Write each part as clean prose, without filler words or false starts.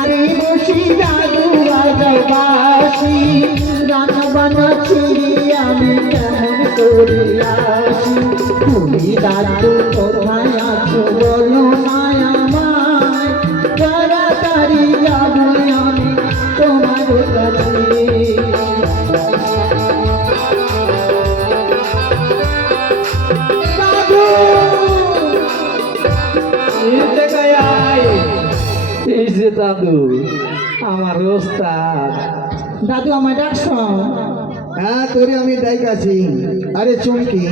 রাতে বসি দাদু বাজাই বাসি রান্না বানাচ্ছি আমি কেমন করে আসি তুমি দাদু কোথায় আছো বলো না আমায় তাড়াতাড়ি যাবো আমি তোমার কাছে দাদু আমার ওস্তাদ দাদু আমার ডাকছ হ্যাঁ তোরে আমি ডাইকাছি আরে চুমকি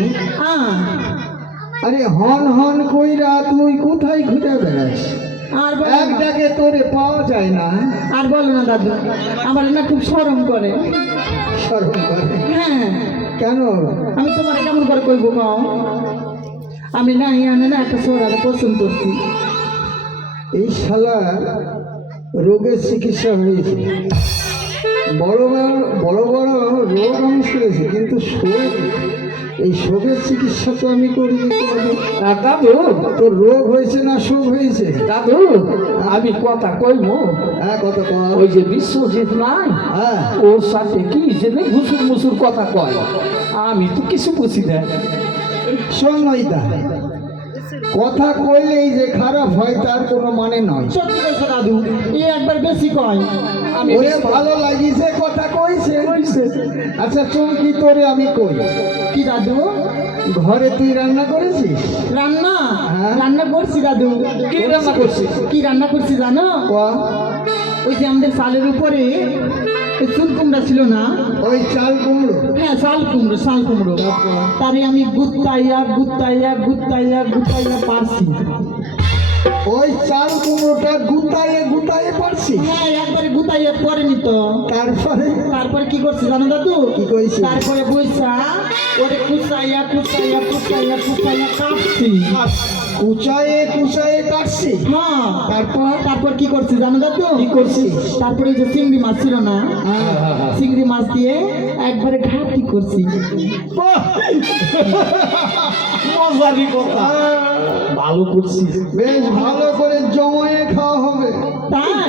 আরে হন হন কইরা তুই কোথায় ঘুরে বেড়াস আর এক ডাকে তোরে পাওয়া যায় না আর বলো না দাদু আমার না খুব শরম করে শরম করে হ্যাঁ কেন আমি তোমার কেমন করে কইবো কও আমি না ইয়ানে না একটা সোরারে পছন্দ করছি এই শালা রোগের চিকিৎসা হয়েছে বড় বড় বড় রোগ আমি শুনেছি কিন্তু শোক এই শোকের চিকিৎসা তো আমি করিনি দাদু তোর রোগ হয়েছে না শোক হয়েছে দাদু আমি কথা কইমু হ্যাঁ কত ওই যে বিশ্বজিৎ নাই হ্যাঁ ওর সাথে কি যে ঘুসুর মুসুর কথা কয় আমি তো কিছু বুঝি না শোন নইদা কথা কইলেই যে খারাপ হয় তার কোনো মানে নয় সত্যি কইছো দাদু এই একবার বেশি কয় আমি ওরে ভালো লাগিছে কথা কইছে আচ্ছা চুমকি তোরে আমি কই কি দাদু ঘরে তুই রান্না করেছিস রান্না হ্যাঁ। রান্না করছি দাদু কি রান্না করছিস কি রান্না করছি জানো কোয়া ওই যে আমাদের সালের উপরে ওই চুল কুমড়া ছিল না ওই চাল কুমড়ো হ্যাঁ শাল কুমড়ো তারে আমি গুত্তাইয়া গুত্তাইয়া গুত্তাইয়া গুত্তাইয়া পারছি ওই চাল কুমড়োটা গুতায়ে গুতায়ে পারছি হ্যাঁ একবারে গুতাইয়া পরেনি তো তারপরে কি করছি জানো দাদু কি কইছি? তারপরে বইসা ওরে কুচাইয়া কুচাইয়া কুচাইয়া কুচাইয়া কাটছি কুচায়ে কুচায়ে কাটছি হ্যাঁ তারপর তারপর কি করছি জানো দাদু কি করছি তারপরে এই যে চিংড়ি মাছ ছিল না চিংড়ি মাছ দিয়ে একবারে ঘাটি করছি মজারি কথা ভালো করছিস বেশ ভালো করে জমায়ে খাওয়া হবে তাই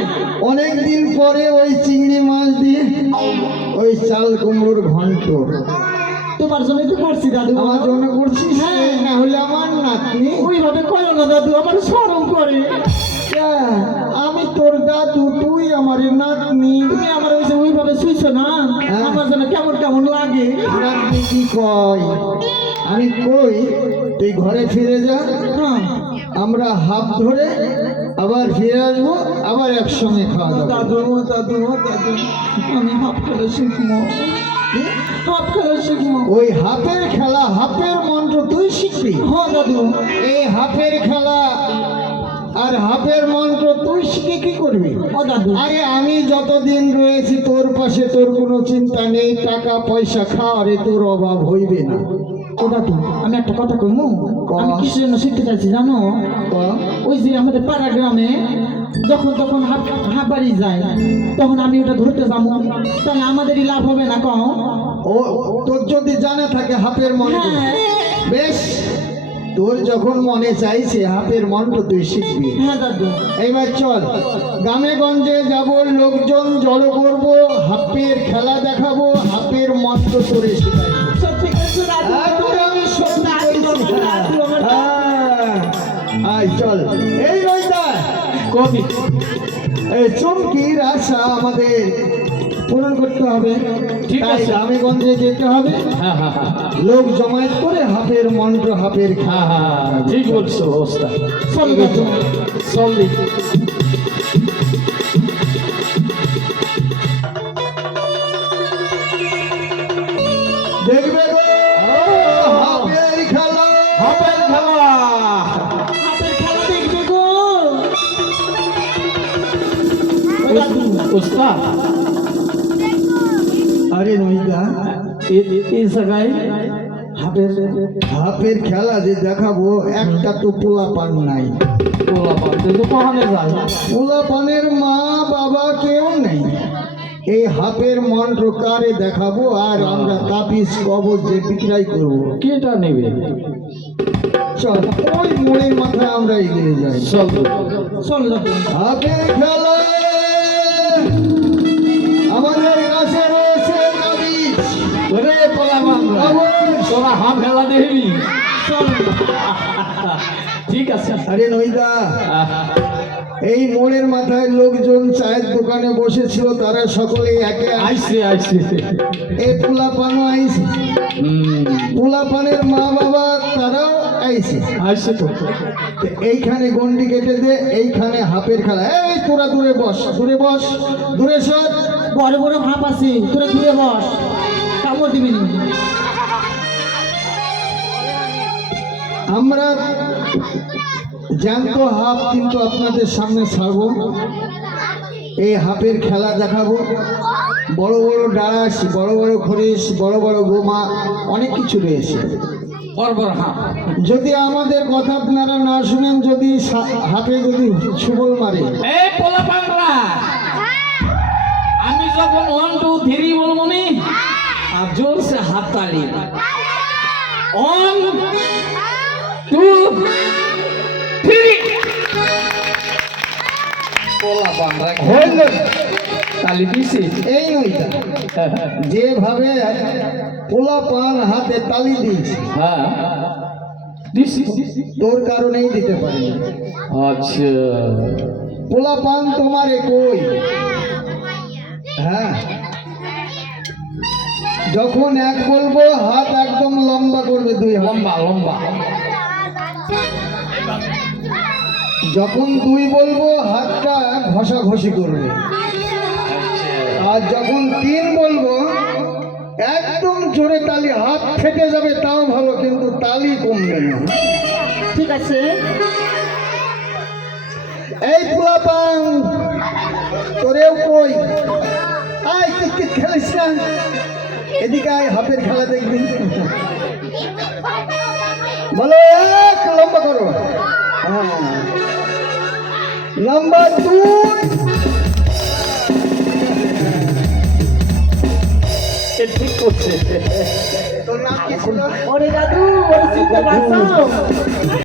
অনেক দিন পরে ওই চিংড়ি মাছ দিয়ে ওই চাল কুমড়োর ঘন্ট তোমার জন্য তো করছি দাদু আমার জন্য করছিস হ্যাঁ। না হলে আমার নাতনি ওইভাবে করো না দাদু আমার শরম করে আমি তোর দাদু তুই আমার নাতনি তুমি আমার ওই যে ওইভাবে শুইছো না হ্যাঁ। আমার জন্য কেমন কেমন লাগে নাতনি কি কয় আমি কই তুই ঘরে ফিরে যা হ্যাঁ আমরা হাত ধরে আবার ফিরে আসবো আবার একসঙ্গে খাওয়া দাওয়া দাদু দাদু দাদু আমি হাফ খেলা শিখবো হাফ খেলা শিখবো ওই হাফের খেলা হাফের মন্ত্র তুই শিখবি হ্যাঁ দাদু এই হাফের খেলা আর হাফের মন্ত্র তুই শিখে কি করবি ও দাদু আরে আমি যতদিন রয়েছি তোর পাশে তোর কোনো চিন্তা নেই টাকা পয়সা খাওয়ারে তোর অভাব হইবে না ও দাদু আমি একটা কথা কইমু কও। আমি কিসের জন্য শিখতে চাইছি জানো ওই যে আমাদের পাড়া গ্রামে যখন তখন হাফ বাড়ি যায় তখন আমি ওটা ধরতে যাবো তাহলে আমাদেরই লাভ হবে না কও ও তোর যদি জানা থাকে হাফের মন্ত্র হ্যাঁ বেশ তোর যখন মনে চাইছে হাফের মন্ত্র তুই শিখবি হ্যাঁ দাদু এইবার চল গ্রামে গঞ্জে যাব লোকজন জড়ো করব হাফের খেলা দেখাবো হাফের মন্ত্র তোরে শেখাবো সত্যি কইছো দাদু তোরে আমি সত্যি বলছি। হ্যাঁ, আয় চল এই রইতা কবি এই চমকির আশা আমাদের পূরণ করতে হবে ঠিক তাই আছে। গ্রামে গঞ্জে যেতে হবে হ্যাঁ হ্যাঁ হ্যাঁ লোক জমায়েত করে হাফের মন্ত্র হাফের হ্যাঁ হ্যাঁ ঠিক বলছো ওস্তাদ চল দাদু চল দেখি দেখবে গো হাফের খেলা হাফের খেলা হাতের খেলা দেখবে গো ও দাদু ওস্তাদ আরে নইদা এই জায়গায় হাফের হাফের খেলা যে দেখাবো একটা তো পোলা পান নাই পোলা পাতে তো কখনো যায় পোলা পানের মা বাবা কেউ নেই এই হাফের মন্ত্র কারে দেখাবো আর আমরা তাবিজ কবজ যে বিক্রয় করবো কেটা নেবে চল ওই মোড়ের মাথায় আমরা এগিয়ে যাই চল চল দাদু হাফের খেলা তোরা হাফ খেলা দেখবি? চল ঠিক আছে। আরে নইদা, এই মোড়ের মাথায় লোকজন চায়ের দোকানে বসেছিল, তারা সকলে একে আইসে আইসে। এই পোলাপানও আইছে, পোলাপানের মা বাবা তারাও আইছে। আইসে তো। তো এইখানে গন্ডি কেটে দে, এইখানে হাফের খেলা। এই তোরা দূরে বস, দূরে বস, দূরে সর। বড় বড় ভাপ আছে, তোরা দূরে বস, কামড় দিবি না। আমরা জ্যান্ত হাফ কিন্তু আপনাদের সামনে ছাড়বো, এই হাফের খেলা দেখাবো। বড় বড় ডাড়াস, বড় বড় খরিস, বড় বড় গোমা, অনেক কিছু রয়েছে। বরবর হাফ। যদি আমাদের কথা আপনারা না শুনেন, যদি হাতে যদি ছুবল মারে, এই পোলা পাংরা, আমি যখন 1 2 3 বলবো নি, আর জোরসে হাত তালি। 1 2 3। পোলা পাংরা হইল তালি দিছি। এই নইটা যেভাবে পোলা পান হাতে তালি দিয়েছে, হ্যাঁ দিছি। তোর কারণেই দিতে পারি। আচ্ছা, পোলা পান তোমার কই? হ্যাঁ, যখন এক বলবো হাত একদম লম্বা করবে, দুই হাত। লম্বা লম্বা। যখন দুই বলবো হাতটা ঘষাঘষি করবে, আর যখন 3 বলবো একদম জোরে তালি, হাত ফেটে যাবে তাও ভালো, কিন্তু তালি কমবে না। ঠিক আছে, এই পোলাপান তোরেও কই, আয় ক্রিকেট খেলিস না, এদিকে আয়, হাতের খেলা দেখবি। বলো এক, লম্বা করো। হ্যাঁ, নাম্বার 2। ঠিক করছে। তোর নাম কি ছিল? ওরে দাদু, ওরে চিনতে পারছো?